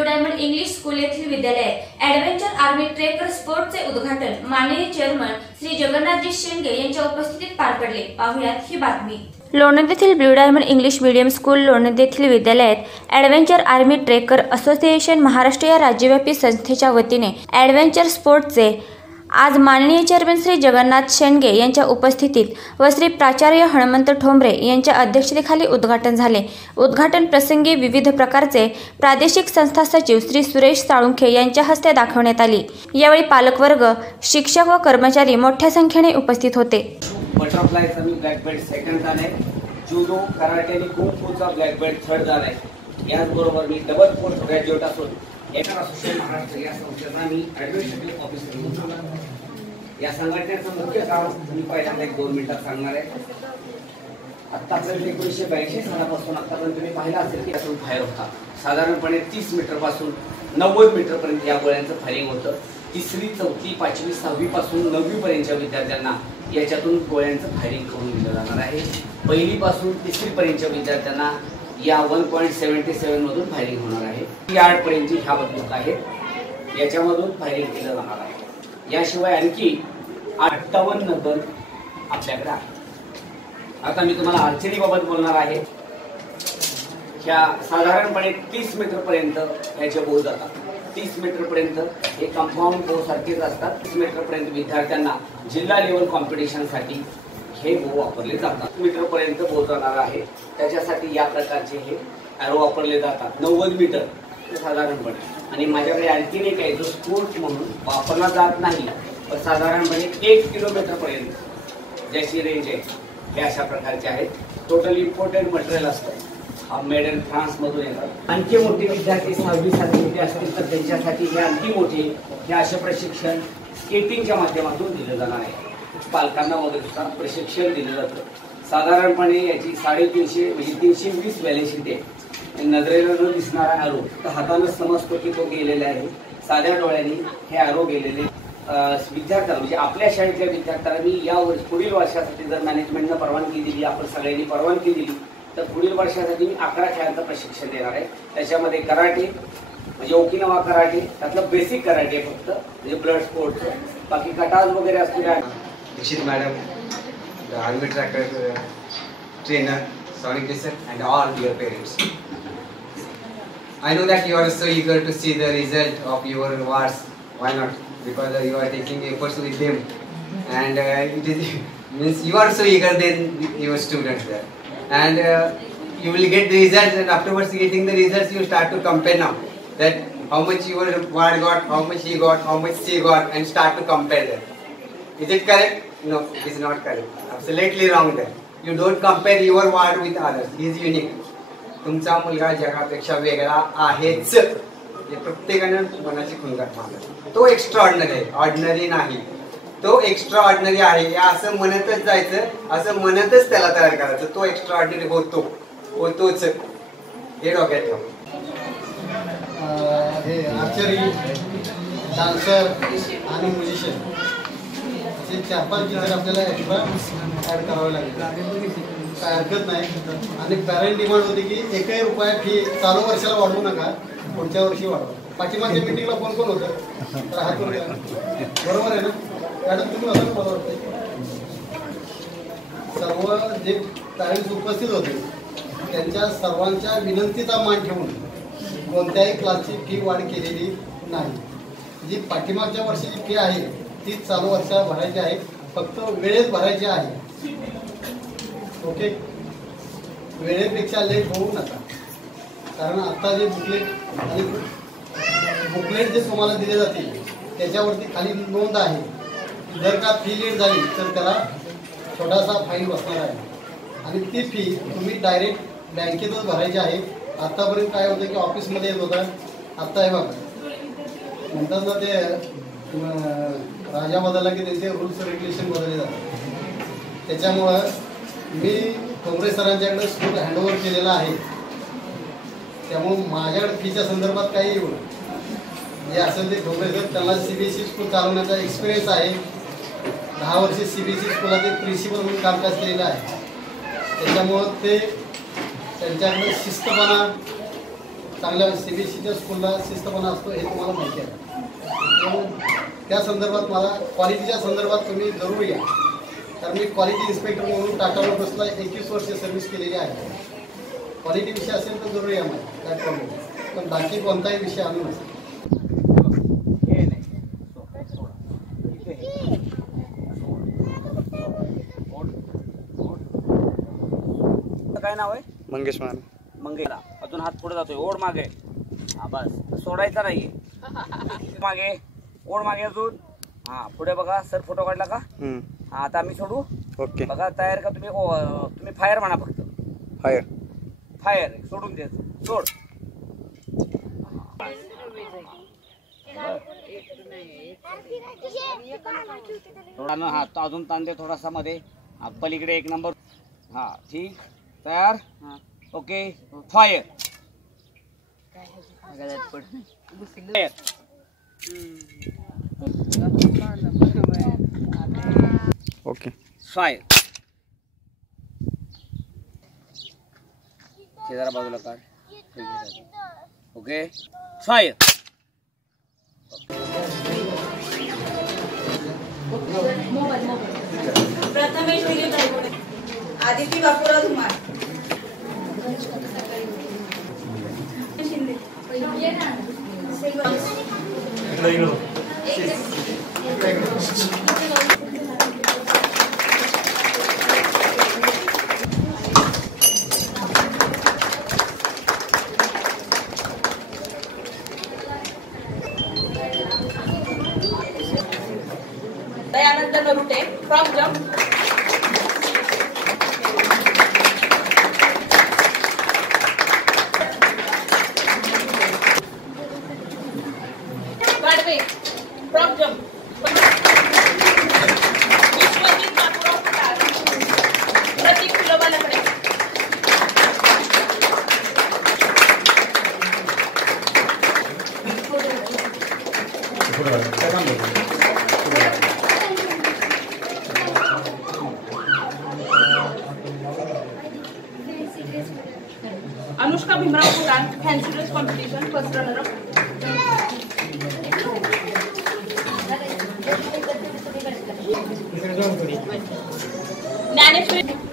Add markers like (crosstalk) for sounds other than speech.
Blue diamond English school येथील विद्यालयात adventure army trekker स्पोर्टचे उद्घाटन माननीय चेअरमन श्री जगन्नाथजी शेंडगे यांच्या उपस्थितीत पार पडले. पाहुयात ही बातमी. लोणंद येथील blue diamond English medium school Lonand येथील विद्यालयात adventure army trekker association Maharashtra या राज्यव्यापी संस्थेच्या वतीने ॲडव्हेंचर स्पोर्टचे आज माननीय चेअरमन श्री जगन्नाथ शेंडगे यांच्या उपस्थितीत व श्री प्राचार्य हणमंत ठोंबरे यांच्या अध्यक्षतेखाली उद्घाटन झाले. उद्घाटन प्रसंगी विविध प्रकारचे प्रादेशिक संस्था सचिव श्री सुरेश साळुंखे यांच्या हस्ते दाखवण्यात आली. यावेळी पालकवर्ग शिक्षक व कर्मचारी मोठ्या संख्येने उपस्थित होते. बटरफ्लायचा मी ब्लॅक बेल्ट सेकंड झालाय. जुडो कराटे आणि कुंफूचा ब्लॅक बेल्ट थर्ड झालाय. याचबरोबर मी डबल पोस्ट ग्रॅज्युएट असून एका असोसिएशन महाराष्ट्र या संस्थेचा मी ऍडमिनिस्ट्रेटिव्ह ऑफिसर म्हणून. या संघटनेचं मुख्य काम मी पहिल्यांदा एक दोन मिनिटात सांगणार आहे. आत्तापर्यंत एकोणीसशे ब्याऐंशी सालापासून आतापर्यंत तुम्ही पाहिलं असेल की यातून फायर होता. साधारणपणे तीस मीटरपासून नव्वद मीटरपर्यंत या गोळ्यांचं फायरिंग होतं. तिसरी चौथी पाचवी सहावीपासून नववीपर्यंतच्या नववी पर्यंतच्या विद्यार्थ्यांना याच्यातून गोळ्यांचं फायरिंग करून दिलं जाणार आहे. पहिलीपासून तिसरीपर्यंतच्या विद्यार्थ्यांना या वन पॉईंट सेव्हन्टी सेवनमधून फायरिंग होणार आहे. आठ पर्यंतची ह्या बंदूक आहेत. याच्यामधून फायरिंग केलं जाणार आहे. याशिवाय आणखी अठ्ठावन्न गन आपल्याकडे आहे आता मी तुम्हाला आर्चरीबाबत बोलणार आहे. ह्या साधारणपणे तीस मीटर पर्यंत ह्याचे बोल जातात. तीस मीटर पर्यंत हे कंपाऊंड बो सारखेच असतात. तीस मीटर पर्यंत विद्यार्थ्यांना जिल्हा लेवल कॉम्पिटिशनसाठी हे बो वापरले जातात. मीटर पर्यंत बो जाणार आहे. त्याच्यासाठी या प्रकारचे हे ॲरो वापरले जातात. नव्वद मीटर साधारणपणे. आणि माझ्याकडे आणखीन एक आहे जो स्पोर्ट म्हणून वापरला जात नाही पण साधारणपणे एक किलोमीटर पर्यंत. ज्याची रेंज आहे हे अशा प्रकारचे आहेत. टोटल इम्पॉर्टंट मटेरियल असतं. हा मेड इन फ्रान्स मधून येतात आणखी मोठे विद्यार्थी सहावी सातवी असतील तर त्यांच्यासाठी हे आणखी मोठे हे असे प्रशिक्षण स्केटिंगच्या माध्यमातून दिलं जाणार आहे. पालकांना वगैरे सुद्धा प्रशिक्षण दिलं जातं. साधारणपणे याची साडेतीनशे म्हणजे तीनशे वीस व्हॅलिसिटी आहे. नजरेला न दिसणारा ॲरो तर हातानं समजतो की तो गेलेला आहे. साध्या डोळ्यांनी हे ॲरो गेलेले. विद्यार्थ्यांना म्हणजे आपल्या शाळेतल्या विद्यार्थ्यांना मी या वर्ष पुढील वर्षासाठी जर मॅनेजमेंटनं परवानगी दिली आपण सगळ्यांनी परवानगी दिली तर पुढील वर्षासाठी मी अकरा खेळांचं प्रशिक्षण देणार आहे. त्याच्यामध्ये कराटे म्हणजे ओकिनवा कराटे त्यातलं बेसिक कराटे आहे फक्त म्हणजे ब्लड स्पोर्टचं बाकी कटाज वगैरे असलेल्या Dixit madam army tracker trainer sorry trainer, and all your parents. I know that you are so eager to see the result of your wars. Why not? Because you are taking efforts with them, and uh, it is (laughs) means you are so eager than your students there, and uh, you will get the results, and afterwards getting the results, you start to compare now that how much your ward got, how much he got, how much she got, and start to compare them. Is it correct? No, it is not correct. Absolutely wrong there. You don't compare your ward with others. He is unique. तुमचा मुलगा जगापेक्षा वेगळा आहेच. म्हणजे हे प्रत्येकानं मनाची खुंगाट मानत तो एक्स्ट्रा ऑर्डनरी आहे. ऑर्डनरी नाही. तो एक्स्ट्रा ऑर्डनरी आहे असं म्हणतच जायचं. असं म्हणतच त्याला तयार करायचं. तो एक्स्ट्रा ऑर्डनरी होतो. होतोच. हे डोक्यात ठेव. हे आर्चरी डान्सर आणि म्युझिशियन असे चार पाच जण आपल्याला ॲड करावे लागेल. काय हरकत नाही. आणि पॅरेंट डिमांड होती की एकही रुपया फी चालू वर्षाला वाढवू नका पुढच्या वर्षी वाढवा. पाठीमागच्या मिटिंगला कोण कोण होतं? तर. बरोबर आहे ना? मॅडम तुम्ही ना मला वाटतं सर्व जे पॅरेंट्स उपस्थित होते त्यांच्या सर्वांच्या विनंतीचा मान ठेवून कोणत्याही क्लासची फी वाढ केलेली नाही. जी पाठीमागच्या वर्षाची फी आहे ती चालू वर्षाला भरायची आहे फक्त वेळेत भरायची आहे. ओके? वेळेपेक्षा लेट होऊ नका. कारण आता जे बुकलेट आणि बुकलेट जे तुम्हाला दिले जातील त्याच्यावरती खाली नोंद आहे. जर का फी लेट झाली तर त्याला छोटासा फाईन बसणार आहे. आणि ती फी तुम्ही डायरेक्ट बँकेतच भरायची आहे. आत्तापर्यंत काय होतं की ऑफिसमध्ये येत होता आत्ता हे बघा. म्हणतात ना ते राजा बदलला की त्यांचे रूल्स रेग्युलेशन बदलले जातात. त्याच्यामुळं मी काँग्रेस सरांच्याकडे स्कूल हँडओव्हर केलेला आहे. त्यामुळं माझ्याकडे फीच्या संदर्भात काही येऊ नये. जे असेल ते काँग्रेस सर त्यांना C B S E school चालवण्याचा एक्सपिरियन्स आहे. दहा वर्षे सी बी एस ई स्कूलाचे प्रिन्सिपल म्हणून कामकाज केलेलं आहे. त्याच्यामुळं ते त्यांच्याकडे शिस्तपणा चांगल्या सी बी एस सीच्या स्कूलला शिस्तपणा असतो हे तुम्हाला माहिती आहे. त्यामुळे त्या संदर्भात मला क्वालिटीच्या संदर्भात तुम्ही जरूर या. कारण मी क्वालिटी इन्स्पेक्टर म्हणून टाटावर बसला एकवीस वर्ष सर्व्हिस केलेली आहे. क्वालिटी विषय असेल तर जरूर या नाही. पण बाकी कोणताही विषय आणू नसेल. काय नाव आहे? मंगेश मान मंगेला अजून हात पुढे जातोय. ओढ मागे. हा बस. सोडायचा नाही. (laughs) मागे. ओढ मागे अजून. हा पुढे बघा. सर फोटो काढला का? हा आता आम्ही सोडू? ओके. बघा तयार का तुम्ही? ओ, तुम्ही फायर म्हणा फक्त. हायर फायर सोडून दे. सोड. थोडा न हा तो अजून ताण दे थोडासा मध्ये. हा, पलीकडे एक नंबर हा ठीक. तयार? Okay. Fire fire okay fire हे जरा बाजूला काढ हे घे जरा. Okay fire Prathamesh Dilip Gaikwad. Aditi Bapurao Dhumal Shinde Dayanand Narute from Jump Gadve from Jump Vishwajit Dnyaneshwari.